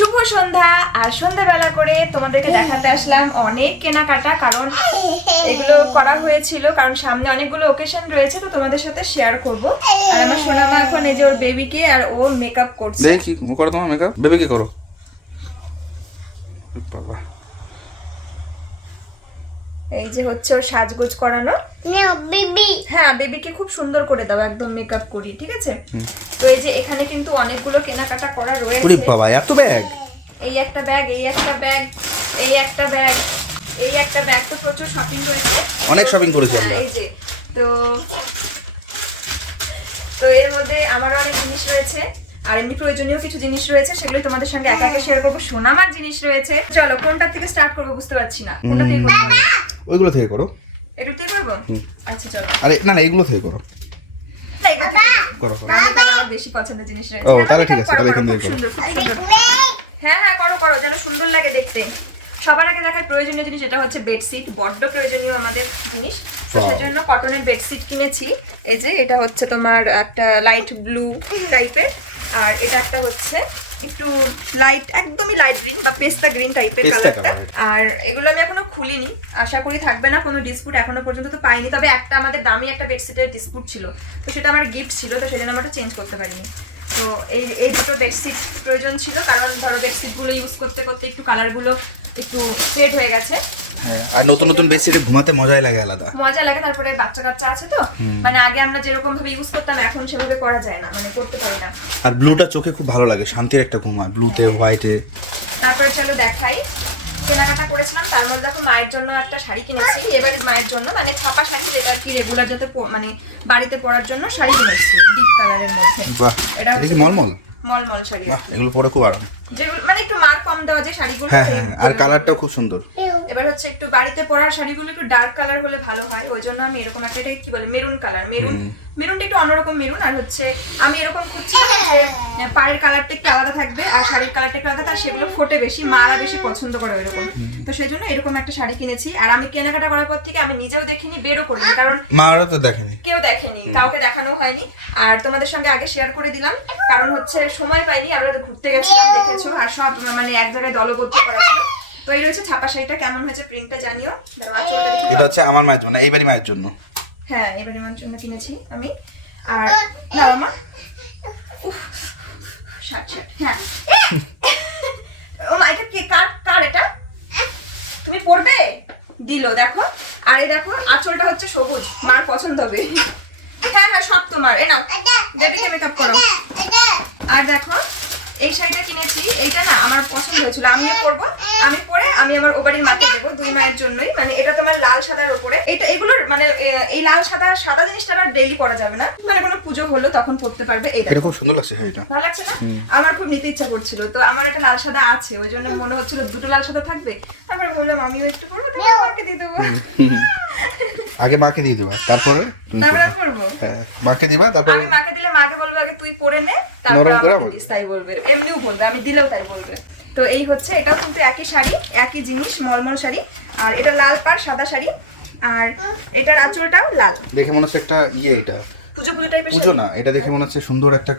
শুভ সন্ধ্যা। আর সন্ধ্যাবেলা করে তোমাদেরকে দেখাতে আসলাম অনেক কেনাকাটা, কারণ এগুলো করা হয়েছিল কারণ সামনে অনেকগুলো ওকেশন রয়েছে, তো তোমাদের সাথে শেয়ার করব। আর আমার সোনামা এখন এই যে ওর বেবিকে আর ও মেকআপ করছে। দেখি কি করো তোমার মেকআপ, বেবিকে করো। বাবা, এই যে হচ্ছে ওর সাজগোজ করানো। হ্যাঁ, বেবিকে খুব সুন্দর করে দাও, একদম মেকআপ করি, ঠিক আছে? তো এই যে এখানে কিন্তু অনেকগুলো কেনাকাটা করা রয়েছে। ওরে বাবা, এত ব্যাগ! এই একটা ব্যাগ, এই একটা ব্যাগ, এই একটা ব্যাগ, এই একটা ব্যাগ, তো প্রচুর শপিং রয়েছে। অনেক শপিং করেছি আমরা। এই যে তো তো এর মধ্যে আমারও অনেক জিনিস রয়েছে, আর এমনি প্রয়োজনীয় কিছু জিনিস রয়েছে, সেগুলোই তোমাদের সঙ্গে একা একা শেয়ার করবো। সোনামার জিনিস রয়েছে। চলো কোনটা থেকে স্টার্ট করবো বুঝতে পারছি না, কোনটা থেকে করবো? ওইগুলো থেকে করো। এগুলো থেকে করবো? আচ্ছা চলো। আরে না না, এইগুলো থেকে করো। না, এগুলো থেকে করো করো। কারণ এখানে আমার বেশি পছন্দের জিনিস রয়েছে। ও, তাহলে ঠিক আছে, করো, তাহলে করো, এখান খুব থেকে করো। সুন্দর, খুব সুন্দর। হ্যাঁ হ্যাঁ, করো করো, যেন সুন্দর লাগে দেখতে। সবার আগে দেখার প্রয়োজনীয় জিনিস এটা হচ্ছে বেডশিট, বড্ড প্রয়োজনীয় আমাদের জিনিস। তো সেজন্য কটনের বেডশিট কিনেছি। এই যে এটা হচ্ছে তোমার একটা লাইট ব্লু টাইপের, আর এটা একটা হচ্ছে একটু লাইট, একদমই লাইট গ্রিন বা পেস্তা গ্রিন টাইপের কালারটা। আর এগুলো আমি এখনো খুলিনি, আশা করি থাকবে না কোনো ডিসপুট, এখনো পর্যন্ত তো পাইনি। তবে একটা আমাদের দামি একটা বেডশিটের ডিসপুট ছিল, তো সেটা আমার গিফট ছিল, তো সেজন্য আমরা চেঞ্জ করতে পারিনি। তো এই দুটো বেডশিট প্রয়োজন ছিল, কারণ ধরো বেডশিটগুলো ইউজ করতে করতে একটু কালারগুলো একটু ফেড হয়ে গেছে। হ্যাঁ, আর নতুন নতুন বেডশিটে ঘুমাতে মজাই লাগে আলাদা। মজা লাগে। তারপরে বাচ্চা কাচ্চা আছে তো, মানে আগে আমরা যেরকম ভাবে ইউজ করতাম এখন সেভাবে করা যায় না, মানে করতে পারি না। আর ব্লুটা চোখে খুব ভালো লাগে, শান্তির একটা ঘুম হয় ব্লুতে, হোয়াইটে। তারপরে চলো দেখাই কেনাকাটা করেছিলাম। তার মধ্যে দেখো মায়ের জন্য একটা শাড়ি কিনেছি, এবারে মায়ের জন্য, মানে ছাপা শাড়ি, যেটা আর কি রেগুলার যাতে মানে বাড়িতে পরার জন্য শাড়ি কিনেছি ডিপ কালারের মধ্যে। বাহ, এটা কি মলমল মলমল শাড়ি। বাহ, এগুলো পরে খুব আরাম। যেগুলো মানে একটু মার কম দেওয়া যে শাড়িগুলো। হ্যাঁ হ্যাঁ, আর কালারটাও খুব সুন্দর। এবার হচ্ছে একটু বাড়িতে পরার শাড়িগুলো একটু ডার্ক কালার হলে ভালো হয়, ওই জন্য আমি এরকম একটা, এটা কি বলে, মেরুন কালার, মেরুনটা একটু অন্যরকম মেরুন। আর হচ্ছে আমি এরকম খুঁজছিলাম যে পাড়ের কালারটা একটু আলাদা থাকবে আর শাড়ির কালারটা একটু আলাদা, আর সেগুলো ফোটে বেশি, মারা বেশি পছন্দ করে এরকম। তো সেই জন্য এরকম একটা শাড়ি কিনেছি। আর আমি কেনাকাটা করার পর থেকে আমি নিজেও দেখিনি, বেরও করিনি, কারণ মারা তো দেখেনি, কেউ দেখেনি, কাউকে দেখানো হয়নি। আর তোমাদের সঙ্গে আগে শেয়ার করে দিলাম, কারণ হচ্ছে সময় পাইনি, আমরা ঘুরতে গেছিলাম, দেখেছো, আর সব মানে এক জায়গায় দলবদ্ধ করা ছিল। তো এই রয়েছে ছাপা শাড়িটা, কেমন হয়েছে প্রিন্টটা জানিও। এটা হচ্ছে আমার মায়ের জন্য, এইবারই মায়ের জন্য। হ্যাঁ, এবারে আমার জন্য কিনেছি আমি। আর না মা, হ্যাঁ ও মা, এটা কে, কার এটা? তুমি পরবে? দিল দেখো। আর এই দেখো আঁচলটা হচ্ছে সবুজ, মার পছন্দ হবে। হ্যাঁ হ্যাঁ, সব তোমার। এ নাও, বেবিকে মেকআপ করো। আর দেখো এই শাড়িটা কিনেছি, এইটা না আমার পছন্দ হয়েছিল, আমিও পরবো। আমি পরে আমি আমার ও বাড়ির মাকে দেবো, দুই মায়ের জন্যই। মানে এটা তোমার লাল সাদার উপরে, এটা এগুলোর মানে এই লাল সাদা সাদা জিনিসটা আর ডেইলি পরা যাবে না, মানে কোনো পুজো হলো তখন পরতে পারবে। এটা খুব সুন্দর লাগছে। হ্যাঁ, এটা ভালো লাগছে না? আমার খুব নিতে ইচ্ছা করছিল, তো আমার একটা লাল সাদা আছে, ওই জন্য মনে হচ্ছিল দুটো লাল সাদা থাকবে। তারপরে বললাম আমিও একটু পরবো, তারপরে মাকে দিয়ে দেবো। আগে মাকে দিয়ে দিবা, তারপরে তুমি তারপরে পরবে। পরবো। হ্যাঁ, মাকে দিবা, তারপরে আমি মাকে দিলে মাকে বলবে আগে তুই পরে নে, তারপর নরম করে আমাকে দিস, তাই বলবে। এমনিও বলবে, আমি দিলেও তাই বলবে। তো এই হচ্ছে, এটাও কিন্তু একই শাড়ি, একই জিনিস, মলমল শাড়ি। আর এটা লাল পাড় সাদা শাড়ি, আর এটার আঁচলটাও লাল। দেখে মনে হচ্ছে একটা এটা পুজো পুজো টাইপের পুজো না, এটা দেখে মনে হচ্ছে সুন্দর একটা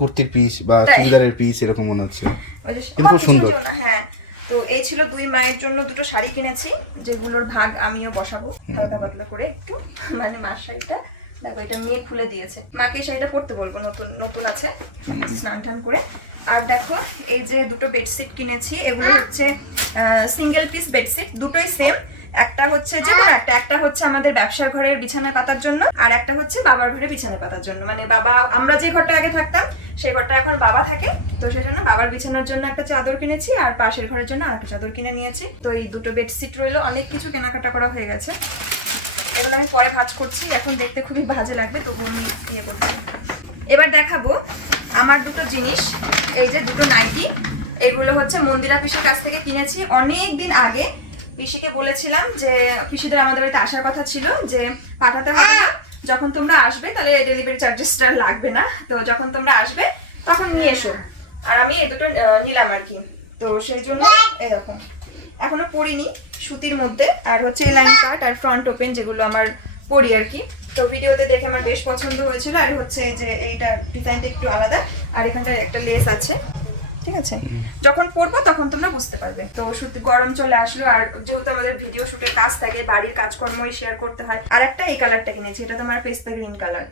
কুর্তির পিস বা চুড়িদারের পিস, এরকম মনে হচ্ছে, কিন্তু খুব সুন্দর। হ্যাঁ, তো এই ছিল দুই মায়ের জন্য দুটো শাড়ি কিনেছি, যেগুলোর ভাগ আমিও বসাবো হালকা পাতলা করে একটু, মানে মার শাড়িটা দেখো, এটা মেয়ে খুলে দিয়েছে, মাকে এই শাড়িটা পরতে বলবো, নতুন নতুন আছে, স্নান টান করে। আর দেখো এই যে দুটো বেডশিট কিনেছি, এগুলো হচ্ছে সিঙ্গেল পিস বেডশিট, দুটোই সেম। একটা হচ্ছে যে কোনো একটা হচ্ছে আমাদের ব্যবসার ঘরের বিছানায় পাতার জন্য, আর একটা হচ্ছে বাবার ঘরে বিছানায় পাতার জন্য। মানে বাবা, আমরা যে ঘরটা আগে থাকতাম সেই ঘরটা এখন বাবা থাকে, তো সেজন্য বাবার বিছানার জন্য একটা চাদর কিনেছি, আর পাশের ঘরের জন্য আরেকটা চাদর কিনে নিয়েছি। তো এই দুটো বেডশিট রইলো, অনেক কিছু কেনাকাটা করা হয়ে গেছে। এগুলো আমি পরে ভাঁজ করছি, এখন দেখতে খুবই বাজে লাগবে, তবু আমি ইয়ে করছি। এবার দেখাবো আমার দুটো জিনিস, এই যে দুটো নাইটি, এগুলো হচ্ছে মন্দিরা পিসির কাছ থেকে কিনেছি অনেক দিন আগে। পিসিকে বলেছিলাম যে পিসিদের আমাদের বাড়িতে আসার কথা ছিল, যে পাঠাতে হবে না, যখন তোমরা আসবে তাহলে ডেলিভারি চার্জেসটা লাগবে না, তো যখন তোমরা আসবে তখন নিয়ে এসো। আর আমি এই দুটো নিলাম আর কি, তো সেই জন্য এরকম এখনো পরিনি, সুতির মধ্যে। আর হচ্ছে এই লাইন কাট আর ফ্রন্ট ওপেন, যেগুলো আমার পরি আর কি, তো ভিডিওতে দেখে আমার বেশ পছন্দ হয়েছিল। আর হচ্ছে এই যে এইটা ডিজাইনটা একটু আলাদা, আর এখানটা একটা লেস আছে, ঠিক ঠিক আছে? যখন পরবো তখন তোমরা বুঝতে পারবে। তো সত্যি গরম চলে আসলো, আর যেহেতু আমাদের ভিডিও শুটের কাজ থাকে, বাড়ির কাজকর্মই শেয়ার করতে হয়। আর একটা এই কালারটা কিনেছি, এটা তোমার পেস্তা গ্রিন কালার।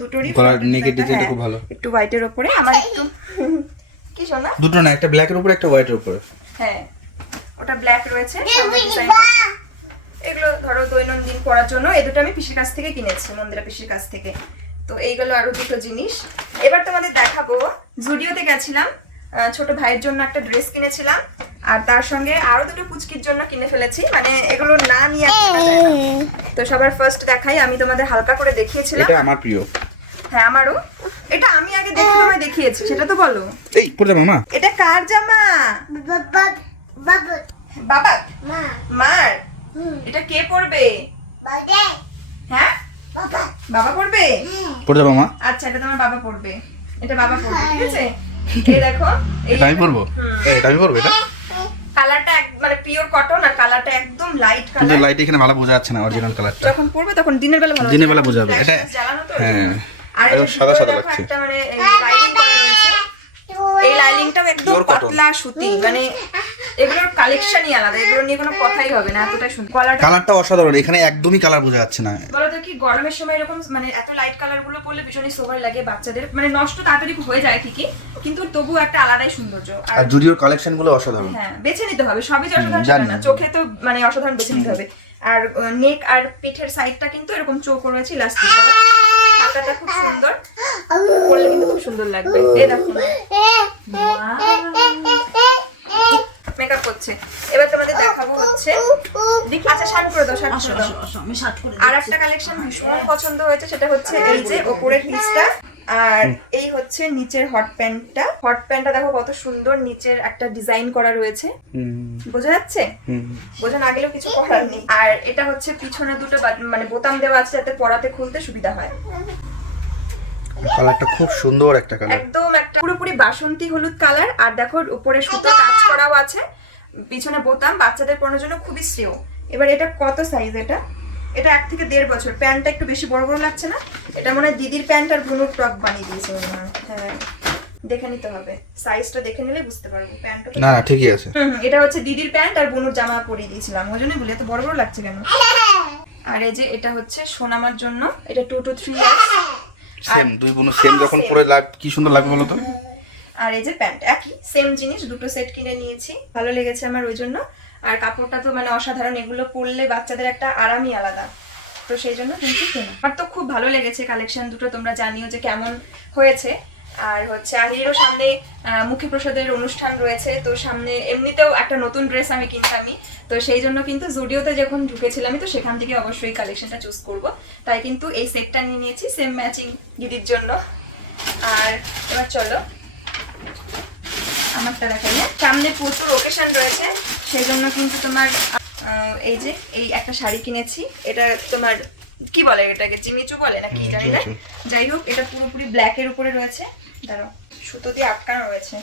দুটোরই কালার নেকের ডিজাইনটা খুব ভালো, একটু হোয়াইটের উপরে। আমার একটু কি শোনা, দুটো না, একটা ব্ল্যাকের উপরে একটা হোয়াইটের উপরে। হ্যাঁ ওটা ব্ল্যাক রয়েছে। এগুলো ধরো দৈনন্দিন পরার জন্য, এই দুটো আমি পিসির কাছ থেকে কিনেছি, মন্দিরা পিসির কাছ থেকে। তো এইগুলো আরো দুটো জিনিস। এবার তোমাদের দেখাবো, জুডিওতে গেছিলাম, ছোট ভাইয়ের জন্য একটা ড্রেস কিনেছিলাম, আর তার সঙ্গে আরো দুটো পুচকির জন্য কিনে ফেলেছি, মানে এগুলো না নিয়ে তো সবার ফার্স্ট দেখাই, আমি তোমাদের হালকা করে দেখিয়েছিলাম। এটা আমার প্রিয়। হ্যাঁ আমারও। এটা আমি আগে দেখে তোমায় দেখিয়েছি, সেটা তো বলো। এই পড়ে মামা, এটা কার জামা? বাবা মার। এটা কে পরবে? হ্যাঁ বাবা পরবে। পড়ে যাবো মামা। আচ্ছা এটা তোমার বাবা পরবে, এটা বাবা পরবে, ঠিক আছে? এই দেখো, এটা আমি পরবো, এটা আমি পরবো। এটা কালারটা মানে পিওর কটন, আর কালারটা একদম লাইট কিন্তু কালার। লাইট এখানে ভালো বোঝা যাচ্ছে না, অরিজিনাল কালারটা। যখন পরবে তখন দিনের বেলা ভালো, দিনের বেলা বোঝা যাবে। এটা জ্বালানো তো। হ্যাঁ, আর একদম সাদা সাদা লাগছে। একটা মানে লাইটিং করা রয়েছে, এই লাইটিংটাও একদম Pure cotton। পাতলা সুতি, মানে এগুলোর কালেকশনই আলাদা, এগুলো নিয়ে কোনো কথাই হবে না, এতটাই সুন্দর। কালারটা অসাধারণ, এখানে একদমই কালার বোঝা যাচ্ছে না। বলো তো কি গরমের সময় এরকম মানে এত লাইট কালার গুলো পরলে ভীষণই সোবার লাগে বাচ্চাদের, মানে নষ্ট তাড়াতাড়ি হয়ে যায় ঠিকই, কিন্তু তবু একটা আলাদাই সৌন্দর্য। আর জুডিওর কালেকশন গুলো অসাধারণ। হ্যাঁ বেছে নিতে হবে, সবই যে অসাধারণ সেটা না, চোখে তো মানে অসাধারণ বেছে নিতে হবে। আর নেক আর পিঠের সাইডটা কিন্তু এরকম চৌকো রয়েছে, ইলাস্টিক দেওয়া। হাতাটা খুব সুন্দর, পরলে কিন্তু খুব সুন্দর লাগবে। এই দেখো মেকআপ করছে। এবার তোমাদের দেখাবো হচ্ছে, আচ্ছা শার্ট করে দাও, শার্ট করে দাও। আর একটা কালেকশন ভীষণ পছন্দ হয়েছে, সেটা হচ্ছে এই যে ওপরের পিসটা, আর এই হচ্ছে নিচের হট প্যান্টটা। হট প্যান্টটা দেখো কত সুন্দর, নিচের একটা ডিজাইন করা রয়েছে, বোঝা যাচ্ছে? বোঝা না গেলেও কিছু করার নেই। আর এটা হচ্ছে পিছনে দুটো মানে বোতাম দেওয়া আছে, যাতে পরাতে খুলতে সুবিধা হয়। কালারটা খুব সুন্দর একটা কালার, একদম একটা পুরোপুরি বাসন্তী হলুদ কালার। আর দেখো উপরে সুতো কাজ করাও আছে, পিছনে বোতাম, বাচ্চাদের পরানোর জন্য খুবই শ্রেয়। এবার এটা কত সাইজ? এটা 1 থেকে 1.5 বছর। প্যান্টটা একটু বেশি বড় বড় লাগছে না? এটা মনে হয় দিদির প্যান্ট আর বুনুর টপ বানিয়ে দিয়েছে মনে হয়। হ্যাঁ দেখে নিতে হবে, সাইজটা দেখে নিলে বুঝতে পারবো। প্যান্টটা না ঠিকই আছে। এটা হচ্ছে দিদির প্যান্ট আর বুনুর জামা পরিয়ে দিয়েছিলাম, ওই জন্যই বলি এত বড় বড় লাগছে কেন। আর এই যে এটা হচ্ছে সোনামার জন্য, এটা 2 to 3 ইয়ার্স। সেম, দুই বোন সেম, যখন পরে কি সুন্দর লাগবে বলো তো। আর এই যে প্যান্ট একই সেম জিনিস, দুটো সেট কিনে নিয়েছি, ভালো লেগেছে আমার ওই জন্য। আর কাপড়টা তো মানে অসাধারণ, এগুলো পরলে বাচ্চাদের একটা আরামই আলাদা, তো সেই জন্য কিন্তু কেনা। আমার তো খুব ভালো লেগেছে কালেকশন দুটো, তোমরা জানিও যে কেমন হয়েছে। আর হচ্ছে আহিরেরও সামনে মুখী প্রসাদের অনুষ্ঠান রয়েছে, তো সামনে এমনিতেও একটা নতুন ড্রেস আমি কিনতামই, তো সেই জন্য কিন্তু জুডিওতে যখন ঢুকেছিলাম তো সেখান থেকে অবশ্যই কালেকশনটা চুজ করব, তাই কিন্তু এই সেটটা নিয়ে নিয়েছি সেম ম্যাচিং দিদির জন্য। আর এবার চলো আমারটা দেখাই। সামনে প্রচুর ওকেশন রয়েছে, সেই জন্য কিন্তু তোমার এই যে এই একটা শাড়ি কিনেছি, এটা তোমার কি বলে এটাকে, জিমিচু বলে না কি জানি না, যাই হোক এটা পুরোপুরি ব্ল্যাক এর উপরে রয়েছে, দাঁড়াও সুতো দিয়ে আটকানো রয়েছে।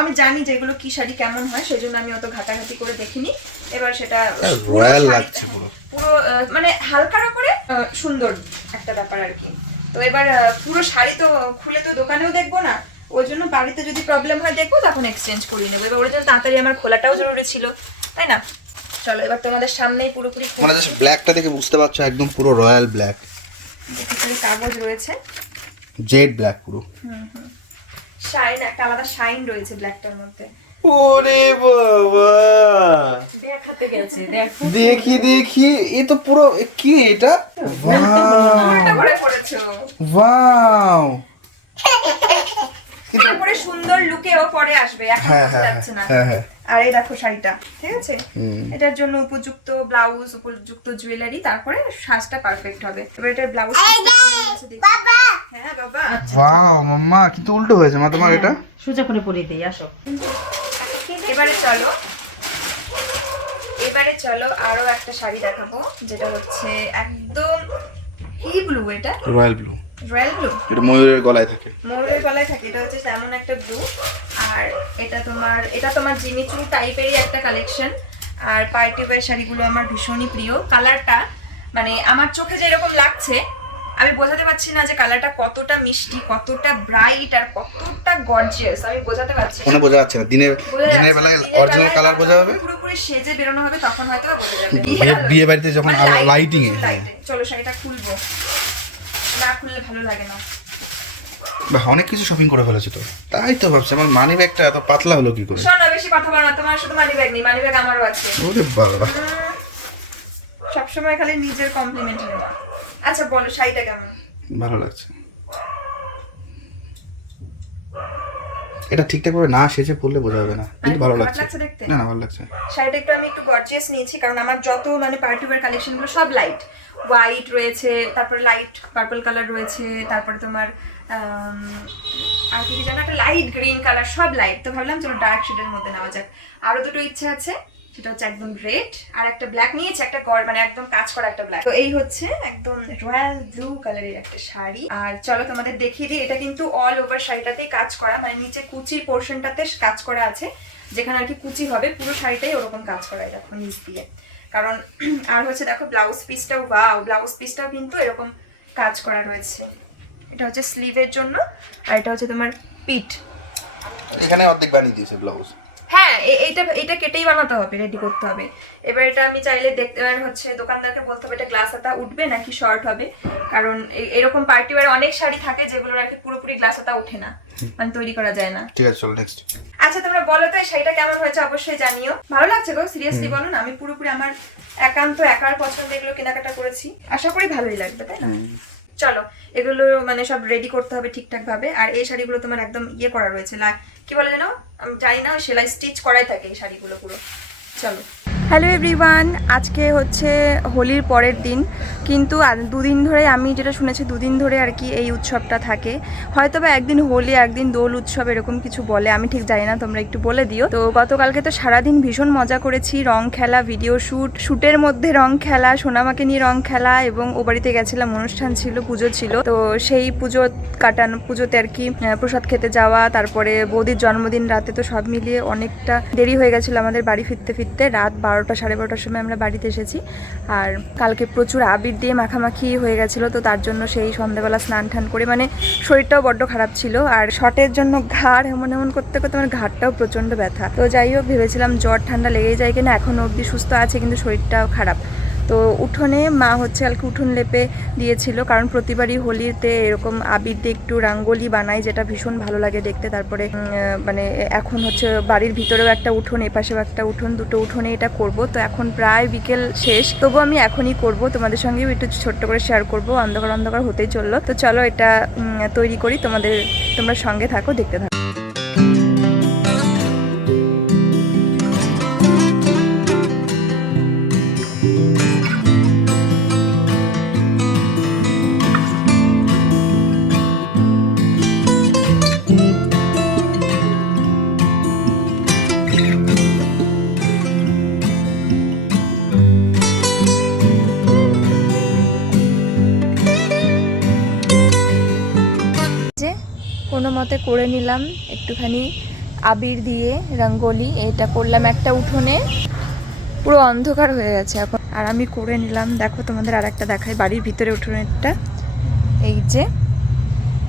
আমি জানি যে এগুলো কি শাড়ি কেমন হয়, সেই জন্য আমি অত ঘাটাঘাটি করে দেখিনি। এবার সেটা রয়্যাল লাগছে পুরো, মানে হালকার উপরে সুন্দর একটা ব্যাপার আর কি। তো এবার পুরো শাড়ি তো খুলে তো দোকানেও দেখবো না, ওই জন্য বাড়িতে যদি প্রবলেম হয় দেখবো তখন এক্সচেঞ্জ করিয়ে নেবো। এবার ওর জন্য তাড়াতাড়ি আমার খোলাটাও জরুরি ছিল, তাই না? চলো এবার তোমাদের সামনেই পুরোপুরি মানে জাস্ট ব্ল্যাকটা দেখে বুঝতে পারছো একদম পুরো রয়্যাল ব্ল্যাক, কাগজ রয়েছে, জেড ব্ল্যাক পুরো। শাইন, একটা আলাদা শাইন রয়েছে ব্ল্যাকটার মধ্যে। ওরে বাবা, দেখাতে গেছে, দেখো দেখি দেখি, এ তো পুরো কি এটা, উল্টা করে পড়েছো। ওয়াও, তারপরে সুন্দর লুকেও পরে আসবে, এখন যাচ্ছে না। আর এই দেখো শাড়িটা, ঠিক আছে, এটার জন্য উপযুক্ত ব্লাউজ, উপযুক্ত জুয়েলারি, তারপরে সাজটা পারফেক্ট হবে। এবার এটার ব্লাউজ বাবা, হ্যাঁ বাবা, ওয়াও মাম্মা, কিন্তু উল্টো হয়েছে মা তোমার, এটা সোজা করে পরিয়ে দেই, আসো। এবারে চলো আরো একটা শাড়ি দেখাবো, যেটা হচ্ছে একদম কি ব্লু, এটা রয়্যাল ব্লু, রয়্যাল ব্লু, এটা ময়ূরের গলায় থাকে, ময়ূরের গলায় থাকে, এটা হচ্ছে তেমন একটা ব্লু। আর এটা তোমার জিমিচু টাইপেরই একটা কালেকশন। আর পার্টি ওয়্যার শাড়িগুলো আমার ভীষণই প্রিয়, কালারটা মানে আমার চোখে যেরকম লাগছে আমি বোঝাতে পারছি না যে কালারটা কতটা মিষ্টি, কতটা ব্রাইট আর কতটা গর্জিয়াস, আমি বোঝাতে পারছি মানে বোঝা যাচ্ছে না। দিনের বেলায় অরিজিনাল কালার বোঝা হবে, পুরোপুরি সেজে বেরোনো হবে তখন হয়তো বোঝা যাবে। বিয়ে বাড়িতে যখন লাইটিং এ। চলো শাড়িটা খুলবো, না খুললে ভালো লাগে না। বা অনেক কিছু শপিং করে ফেলেছো তো, তাই তো ভাবছি আমার মানি ব্যাগটা এত পাতলা হলো কি করে। শোনো বেশি কথা বলো না, তোমার শুধু মানি ব্যাগ নেই, মানি ব্যাগ আমারও আছে। ওরে বাবা, সবসময় খালি নিজের কমপ্লিমেন্ট নেওয়া। আচ্ছা বলো শাড়িটা কেমন? ভালো লাগছে। এটা ঠিকঠাক ভাবে না সেজে পরলে বোঝা যাবে না, কিন্তু ভালো লাগছে দেখতে। না, ভালো লাগছে। শাড়িটা একটু আমি একটু গর্জিয়াস নিয়েছি কারণ আমার যত মানে পার্টি ওয়্যার কালেকশন গুলো সব লাইট হোয়াইট রয়েছে, তারপরে লাইট পার্পল কালার রয়েছে, তারপরে তোমার আর কি জানো একটা লাইট গ্রিন কালার, সব লাইট। তো ভাবলাম চলো ডার্ক শেডের মধ্যে নেওয়া যাক। আরো দুটো ইচ্ছা আছে, সেটা হচ্ছে একদম রেড আর একটা ব্ল্যাক নিয়েছি, একটা মানে একদম কাজ করা একটা ব্ল্যাক। তো এই হচ্ছে একদম রয়্যাল ব্লু কালারের একটা শাড়ি। আর চলো তোমাদের দেখিয়ে দিই, এটা কিন্তু অল ওভার শাড়িটাতেই কাজ করা, মানে নিচে কুচির পোর্শনটাতে কাজ করা আছে, যেখানে আর কি কুচি হবে পুরো শাড়িটাই ওরকম কাজ করা দেখো নিচ দিয়ে। কারণ আর হচ্ছে দেখো ব্লাউজ পিসটাও, ওয়াও ব্লাউজ পিসটাও কিন্তু এরকম কাজ করা রয়েছে। এটা হচ্ছে স্লিভের জন্য আর এটা হচ্ছে তোমার পিঠ। এখানে অর্ধেক বানিয়ে দিয়েছে ব্লাউজ। হ্যাঁ এটা কেটেই বানাতে হবে, রেডি করতে হবে। এবার এটা আমি চাইলে দেখতে হচ্ছে দোকানদারকে বলতে হবে এটা গ্লাস হাতা উঠবে নাকি শর্ট হবে, কারণ এরকম পার্টি ওয়্যার অনেক শাড়ি থাকে যেগুলোর আর কি পুরোপুরি গ্লাস হাতা ওঠে না, মানে তৈরি করা যায় না। ঠিক আছে চলো নেক্সট। আচ্ছা তোমরা বলো তো এই শাড়িটা কেমন হয়েছে অবশ্যই জানিও। ভালো লাগছে গো, সিরিয়াসলি বলো না, আমি পুরোপুরি আমার একান্ত একার পছন্দ এগুলো কেনাকাটা করেছি, আশা করি ভালোই লাগবে তাই না? চলো এগুলো মানে সব রেডি করতে হবে ঠিকঠাক ভাবে। আর এই শাড়িগুলো তোমার একদম ইয়ে করা রয়েছে, কি বলে যেন আমি জানি না, সেলাই স্টিচ করাই থাকে এই শাড়িগুলো পুরো। চলো হ্যালো এভরিওয়ান, আজকে হচ্ছে হোলির পরের দিন, কিন্তু দুদিন ধরে আমি যেটা শুনেছি দুদিন ধরে আর কি এই উৎসবটা থাকে, হয়তো বা একদিন হোলি একদিন দোল উৎসব এরকম কিছু বলে, আমি ঠিক জানি না, তোমরা একটু বলে দিও। তো গতকালকে তো সারাদিন ভীষণ মজা করেছি, রং খেলা, ভিডিও শ্যুটের মধ্যে রং খেলা, সোনামাকে নিয়ে রং খেলা, এবং ও বাড়িতে গেছিলাম, অনুষ্ঠান ছিল, পুজো ছিল, তো সেই পুজো কাটানো, পুজোতে আর কি প্রসাদ খেতে যাওয়া, তারপরে বৌদির জন্মদিন রাতে, তো সব মিলিয়ে অনেকটা দেরি হয়ে গেছিলো আমাদের বাড়ি ফিরতে রাত 12টা 12:30টার সময় আমরা বাড়িতে এসেছি। আর কালকে প্রচুর আবির দিয়ে মাখামাখি হয়ে গেছিলো, তো তার জন্য সেই সন্ধ্যাবেলা স্নান টান করে মানে শরীরটাও বড্ড খারাপ ছিল, আর শর্টের জন্য ঘাড় এমন করতে করতে আমার ঘাড়টাও প্রচণ্ড ব্যথা। তো যাই হোক ভেবেছিলাম জ্বর ঠান্ডা লেগেই যায় কিনা, এখনও অবধি সুস্থ আছে কিন্তু শরীরটাও খারাপ। তো উঠোনে মা হচ্ছে কালকে উঠোন লেপে দিয়েছিল, কারণ প্রতিবারই হোলিতে এরকম আবির দিয়ে একটু রাঙ্গোলি বানাই, যেটা ভীষণ ভালো লাগে দেখতে। তারপরে মানে এখন হচ্ছে বাড়ির ভিতরেও একটা উঠোন, এপাশেও একটা উঠোন, দুটো উঠোনে এটা করব। তো এখন প্রায় বিকেল শেষ, তবু আমি এখনই করব, তোমাদের সঙ্গেও একটু ছোট্ট করে শেয়ার করব, অন্ধকার হতেই চললো। তো চলো এটা তৈরি করি, তোমরা সঙ্গে থাকো, দেখতে থাকো। কোনো মতে করে নিলাম একটুখানি আবির দিয়ে রঙ্গোলি, এটা করলাম একটা উঠোনে, পুরো অন্ধকার হয়ে গেছে এখন, আর আমি করে নিলাম। দেখো তোমাদের আর একটা দেখাই, বাড়ির ভিতরে উঠোনেরটা, এই যে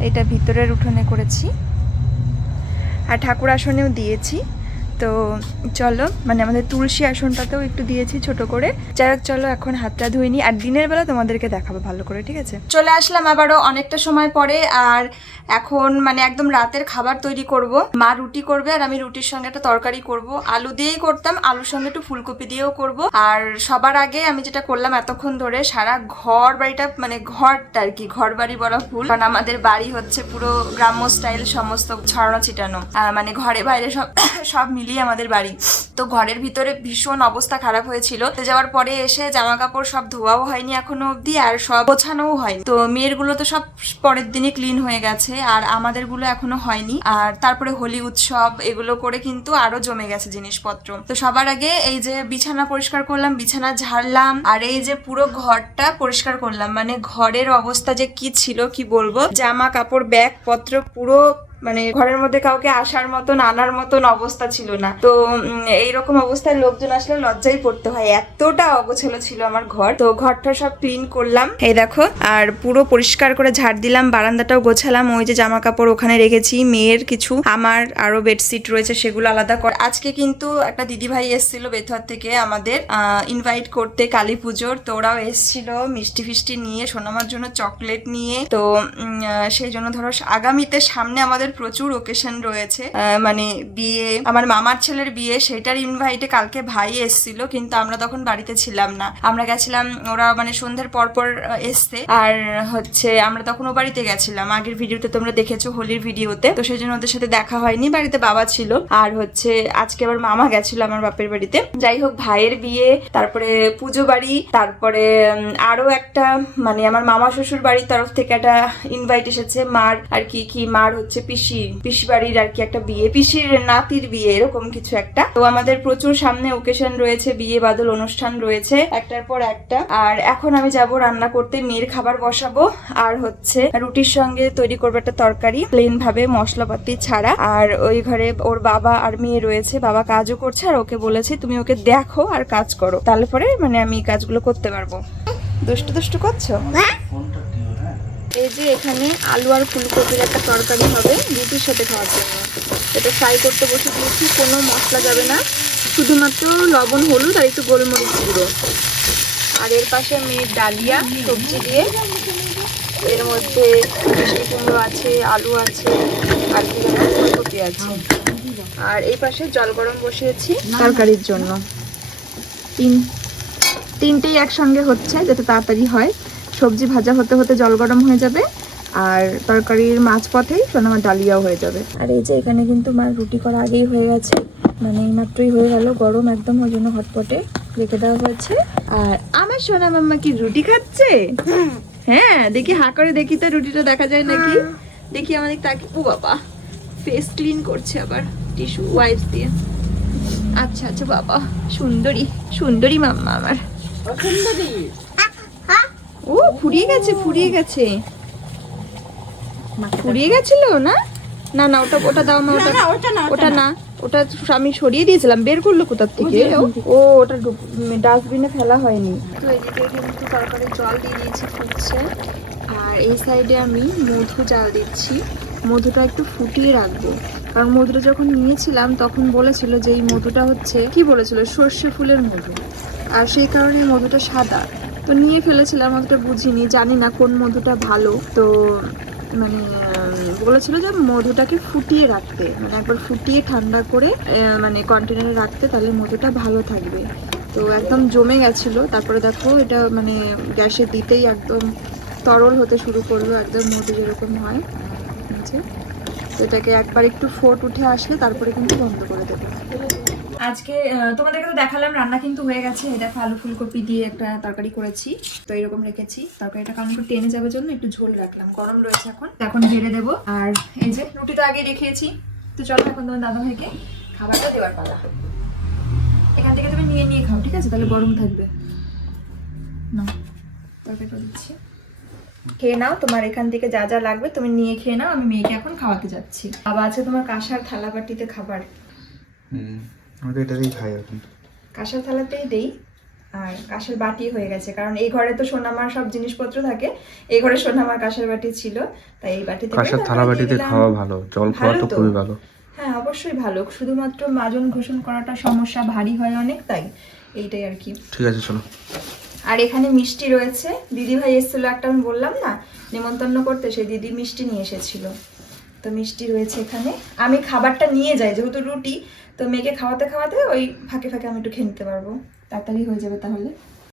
এটা ভিতরের উঠোনে করেছি, আর ঠাকুর আসনেও দিয়েছি। তো চলো মানে আমাদের তুলসী আসনটাতেও একটু দিয়েছি ছোট করে। যাই হোক চলো এখন হাতটা ধুয়ে নিই, আর দিনের বেলা তোমাদেরকে দেখাবো ভালো করে, ঠিক আছে? চলে আসলাম আবারও অনেকটা সময় পরে, আর এখন মানে একদম রাতের খাবার তৈরি করব। মা রুটি করবে আর আমি রুটির সঙ্গে একটা তরকারি করব, আলু দিয়েই করতাম, আলুর সঙ্গে একটু ফুলকপি দিয়েও করব। আর সবার আগে আমি যেটা করলাম এতক্ষণ ধরে, সারা ঘর বাড়িটা মানে ঘরটা আর কি, ঘর বাড়ি বলা ভুল, কারণ আমাদের বাড়ি হচ্ছে পুরো গ্রাম্য স্টাইল, সমস্ত ছড়ানো ছিটানো, মানে ঘরে বাইরে সব মিলিয়ে আমাদের বাড়ি। তো ঘরের ভিতরে ভীষণ অবস্থা খারাপ হয়েছিল, তো যাওয়ার পরে এসে জামা কাপড় সব ধোয়াও হয়নি এখনো অব্দি, আর সব গোছানোও হয়নি। তো মেয়ের গুলো তো সব পরের দিনই ক্লিন হয়ে গেছে, আর আমাদের গুলো এখনো হয়নি। আর তারপরে হোলি উৎসব এগুলো করে কিন্তু আরো জমে গেছে জিনিসপত্র। তো সবার আগে এই যে বিছানা পরিষ্কার করলাম, বিছানা ঝাড়লাম, আর এই যে পুরো ঘরটা পরিষ্কার করলাম, মানে ঘরের অবস্থা যে কি ছিল কি বলবো, জামা কাপড় ব্যাগ পত্র পুরো মানে ঘরের মধ্যে কাউকে আসার মতন আনার মতন অবস্থা ছিল না। তো এইরকম অবস্থায় লোকজন আসলে লজ্জায় পড়তে হয়, এতটা অগোছালো ছিল আমার ঘর। তো ঘরটা সব ক্লিন করলাম, এই দেখো, আর পুরো পরিষ্কার করে ঝাড় দিলাম, বারান্দাটাও গোছালাম। ওই যে জামা কাপড় ওখানে রেখেছি, মেয়ের কিছু, আমার আরো বেডশিট রয়েছে সেগুলো আলাদা কর। আজকে কিন্তু একটা দিদি ভাই এসেছিল বেথর থেকে আমাদের ইনভাইট করতে কালী পুজোর। তো ওরাও এসেছিল মিষ্টি ফিষ্টি নিয়ে, সোনামার জন্য চকলেট নিয়ে। তো সেই জন্য ধরো আগামীতে সামনে আমাদের প্রচুর ওকেশন রয়েছে, মানে বিয়ে, আমার মামার ছেলের বিয়ে, সেটার ইনভাইটে কালকে ভাই এসেছিল, কিন্তু আমরা তখন বাড়িতে ছিলাম না, আমরা গেছিলাম, ওরা মানে সন্ধ্যের পরপর এসছে, আর হচ্ছে আমরা তখন ও বাড়িতে গেছিলাম। আগের ভিডিওতে তোমরা দেখেছো, হোলির ভিডিওতে, তো সেই জন্য ওদের সাথে দেখা হয়নি, বাড়িতে বাবা ছিল। আর হচ্ছে আজকে আবার মামা গেছিল আমার বাপের বাড়িতে। যাই হোক, ভাইয়ের বিয়ে, তারপরে পুজো বাড়ি, তারপরে আরো একটা মানে আমার মামা শ্বশুর বাড়ির তরফ থেকে একটা ইনভাইট এসেছে, মার আর কি মার হচ্ছে পিসি বাড়ির আর কি একটা বিয়ে, পিসির নাতির বিয়ে, এরকম কিছু একটা। তো আমাদের প্রচুর সামনে ওকেশন রয়েছে, বিয়ে বাদল অনুষ্ঠান রয়েছে একটার পর একটা। আর এখন আমি যাব রান্না করতে, মেয়ের খাবার বসাবো, আর হচ্ছে রুটির সঙ্গে তৈরি করবো একটা তরকারি প্লেন ভাবে, মশলাপাতি ছাড়া। আর ওই ঘরে ওর বাবা আর মেয়ে রয়েছে, বাবা কাজও করছে, আর ওকে বলেছি তুমি ওকে দেখো আর কাজ করো, তাহলে পরে মানে আমি কাজগুলো করতে পারবো। দুষ্টু করছো? এই যে এখানে আলু আর ফুলকপির একটা তরকারি হবে রুটির সাথে খাওয়ার জন্য, এটা ফ্রাই করতে বসে দিয়েছি। কোনো মশলা যাবে না, শুধুমাত্র লবণ, হলুদ আর একটু গোলমরিচ গুঁড়ো। আর এর পাশে মেয়ের ডালিয়া সবজি দিয়ে, এর মধ্যে মিষ্টি কুমড়ো আছে, আলু আছে, আর কি যেন ফুলকপি আছে। আর এই পাশে জল গরম বসিয়েছি তরকারির জন্য। তিনটেই একসঙ্গে হচ্ছে যাতে তাড়াতাড়ি হয়। সবজি ভাজা হতে হতে জল গরম হয়ে যাবে, আর তরকারির মাঝপথেই সোনামার ডালিয়াও হয়ে যাবে। আর এই যে এখানে কিন্তু মার রুটি করা আগেই হয়ে গেছে, মানে মাত্রই হয়ে গেল, গরম একদম, ওই জন্য হটপটে রেখে দেওয়া হয়েছে। আর আমার সোনা মাম্মা কি রুটি খাচ্ছে? হ্যাঁ, দেখি হা করে দেখি তো, রুটিটা দেখা যায় নাকি, দেখি আমাদের তাকে। ও বাবা, ফেস ক্লিন করছে আবার টিস্যু ওয়াইপস দিয়ে। আচ্ছা আচ্ছা বাবা, সুন্দরী মাম্মা আমার। ও ফুরিয়ে গেছে ফুরিয়ে গেছিল না? না না, ওটা দাও না, ওটা না, ওটা আমি সরিয়ে দিয়েছিলাম, বের করলো কোথার থেকে? ও ওটা ডাস্টবিনে ফেলা হয়নি। তো এদিকে কিন্তু তরকারির জল দিয়ে দিয়েছি, ফুটছে। আর এই সাইডে আমি মধু জাল দিচ্ছি, মধুটা একটু ফুটিয়ে রাখবো, কারণ মধুটা যখন নিয়েছিলাম তখন বলেছিল যে এই মধুটা হচ্ছে কি বলেছিল, সর্ষে ফুলের মধু, আর সেই কারণে মধুটা সাদা। তো নিয়ে ফেলেছিলাম, মধুটা বুঝিনি, জানি না কোন মধুটা ভালো। তো মানে বলেছিল যে মধুটাকে ফুটিয়ে রাখতে, মানে একবার ফুটিয়ে ঠান্ডা করে মানে কন্টেনারে রাখতে, তাহলে মধুটা ভালো থাকবে। তো একদম জমে গেছিলো, তারপরে দেখো এটা মানে গ্যাসে দিতেই একদম তরল হতে শুরু করলো, একদম মধু যেরকম হয়। এটাকে একবার একটু ফোট উঠে আসলে তারপরে কিন্তু বন্ধ করে দেবো। আজকে তোমাদেরকে তো দেখালাম রান্না কিন্তু হয়ে গেছে। এই দেখো আলু ফুলকপি দিয়ে একটা তরকারি করেছি, তো এরকম রেখেছি তরকারিটা, কারণ একটু টেনে যাবে জন্য একটু ঝোল রাখলাম, গরম রয়েছে এখন ঢেলে দেবো। আর এই যে রুটি তো আগে রেখেছি, তো চলো এখন তোমার দাদা ভাইকে খাবারটা দেওয়ার পালা। এখান থেকে তুমি নিয়ে খাও, ঠিক আছে? তাহলে গরম থাকবে। না তরকারিটা দিচ্ছি, খেয়ে নাও, তোমার এখান থেকে যা যা লাগবে তুমি নিয়ে খেয়ে নাও, আমি মেয়েকে এখন খাওয়াতে যাচ্ছি। বাবা আছে তোমার কাঁসার থালা বাটিতে খাবার, আমরা এটাতেই খাই এখন, কাঁসার থালাতেই দেই। আর কাঁসার বাটি হয়ে গেছে, কারণ এই ঘরে তো সোনামার সব জিনিসপত্র থাকে, এই ঘরে সোনামার কাঁসার বাটি ছিল, তাই এই বাটিতে। কাঁসার থালা বাটিতে খাওয়া ভালো, জল খাওয়া তো খুবই ভালো। হ্যাঁ অবশ্যই ভালো, শুধুমাত্র মাজন ঘোষণ করাটা সমস্যা, ভারী হয় অনেক, তাই এইটাই আর কি। ঠিক আছে চলো। আর এখানে মিষ্টি রয়েছে, দিদি ভাই এসেছিল একটা, আমি বললাম না নিমন্ত্রণ করতে, সেই দিদি মিষ্টি নিয়ে এসেছিল, তো মিষ্টি রয়েছে এখানে। আমি খাবারটা নিয়ে যাই যেহেতু রুটি, তো মেয়েকে খাওয়াতে ওই ফাঁকে আমি একটু খেয়ে নিতে পারবো, তাড়াতাড়ি হয়ে যাবে তাহলে।